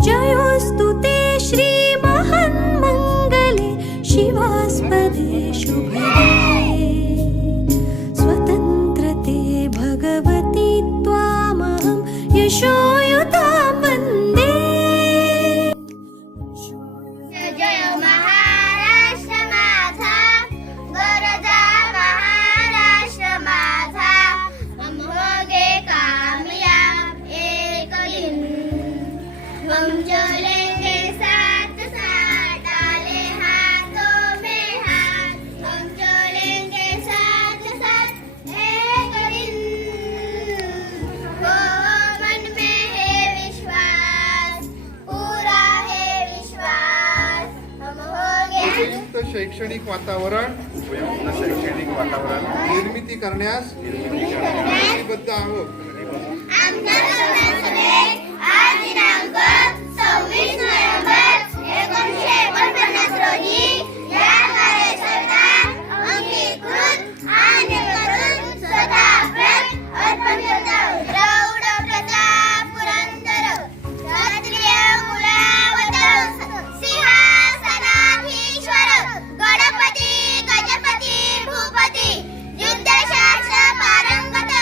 जयोस्तु ते श्री महन्मङ्गले शिवास्पदे शुभदे स्वतन्त्रते भगवती त्वामहं यशोयुतां वन्दे। जय महाराष्ट्र माझा, गरजा महाराष्ट्र माझा, हम होगे कामयाब एक दिन, हम चलेंगे साथ साथ डाले हाथों में हाथ, हम चलेंगे साथ साथ एक दिन, वो मन में है विश्वास, पूरा है विश्वास, हम होगे उपयुक्त शैक्षणिक वातावरण निर्मिती करण्यास कटिबद्ध आहोत। आमच्या सर्वांमध्ये आज दिनांक 26 नोव्हेंबर 1949 रोजी या कार्यशाळेला अंगीकृत आणि करून स्वतः प्रत अर्पण करत आहोत। प्रौढ प्रताप पुरंदर क्षत्रिय कुलावत सिंहासनाधीश्वर गणपती गजपती भूपती युद्धशास्त्र पारंगत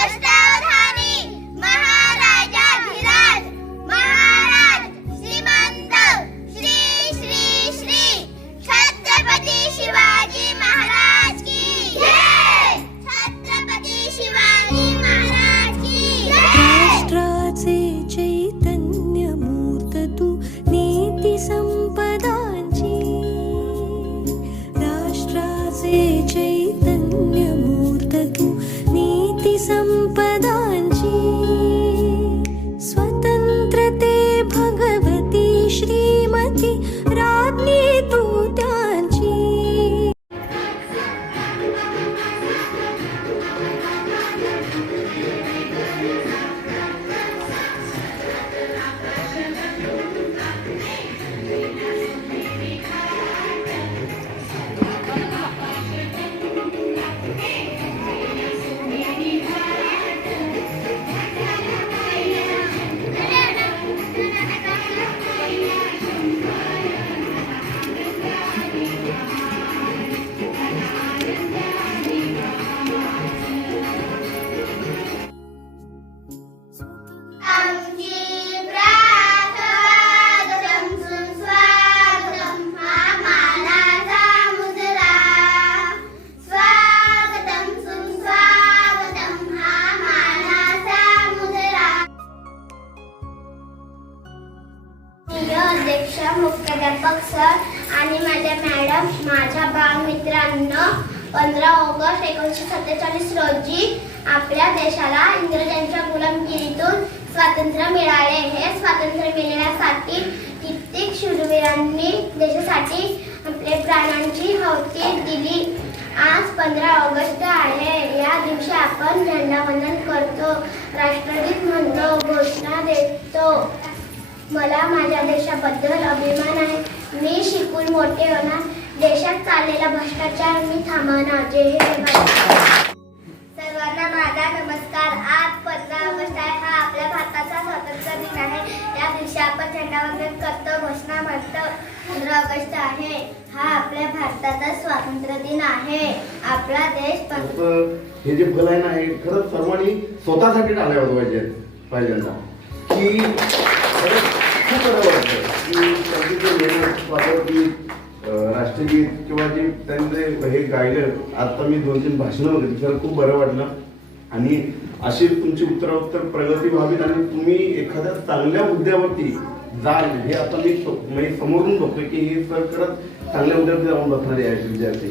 अष्टावधानी महाराजा धीराज महाराज श्रीमंत श्री श्री श्री छत्रपती शिवाजी महाराज की जय। छत्रपती शिवाजी महाराज की जय। राष्ट्राचे चैतन्य मूर्त तू नीती संपदांची, राष्ट्राचे चैतन्य मूर्त तू नीती संपदांची, स्वतंत्रते भगवती श्रीमती राज्ञी तू त्यांची। आमची प्रातःस्वागतम सुस्वागतम हा मानाचा मुजरा, स्वागतम सुस्वागतम हा मानाचा मुजरा। प्रिय अध्यक्ष मुख्याध्यापक सर आणि माझ्या मॅडम, माझ्या बालमित्रांनो, 15 ऑगस्ट 1947 रोजी आपल्या देशाला इंग्रजांच्या गुलामगिरीतून स्वातंत्र्य मिळाले। हे स्वातंत्र्य मिळण्यासाठी कित्येक शूरवीरांनी देशासाठी आपल्या प्राणांची आहुती दिली। आज 15 ऑगस्ट आहे। या दिवशी आपण झेंडावंदन करतो, राष्ट्रगीत म्हणतो, घोषणा देतो। मला माझ्या देशाबद्दल अभिमान आहे। मी शिकून मोठे होणार, देशात चाललेला भ्रष्टाचार मी थांबवणार। जय हिंद जय भारत। सर्वांना माझा नमस्कार। आज 15 ऑगस्ट आहे, हा आपल्या भारताचा स्वातंत्र्य दिन आहे। या दिवशी आपण झेंडावंदन करतो, घोषणा म्हणतो। 15 ऑगस्ट आहे, हा आपल्या भारताचा स्वातंत्र्य दिन आहे। आपला देश हे जे फल आहे ना, हे खरंच सर्वांनी स्वतःसाठी टाळायला पाहिजे ना, की खरंच खूप बरं वाटतं की त्यांची जे मेहनत स्वातंत्र्य राष्ट्रगीत किंवा जे त्यांचे हे गायलं, आता मी 2-3 भाषणं होती, खरं खूप बरं वाटलं। आणि अशी तुमची उत्तरोत्तर प्रगती व्हावी आणि तुम्ही एखाद्या चांगल्या मुद्द्यावरती जाल, हे आता मी समोरून बघतोय की हे सर खरंच चांगल्या मुद्द्यावरती जाऊन बसणारे आहेत विद्यार्थी,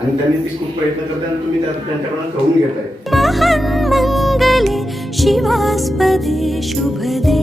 आणि त्यांनी ती खूप प्रयत्न करताय आणि तुम्ही त्यांच्याकडून करून घेताय। महन्मङ्गले शिवास्पदे शुभदे।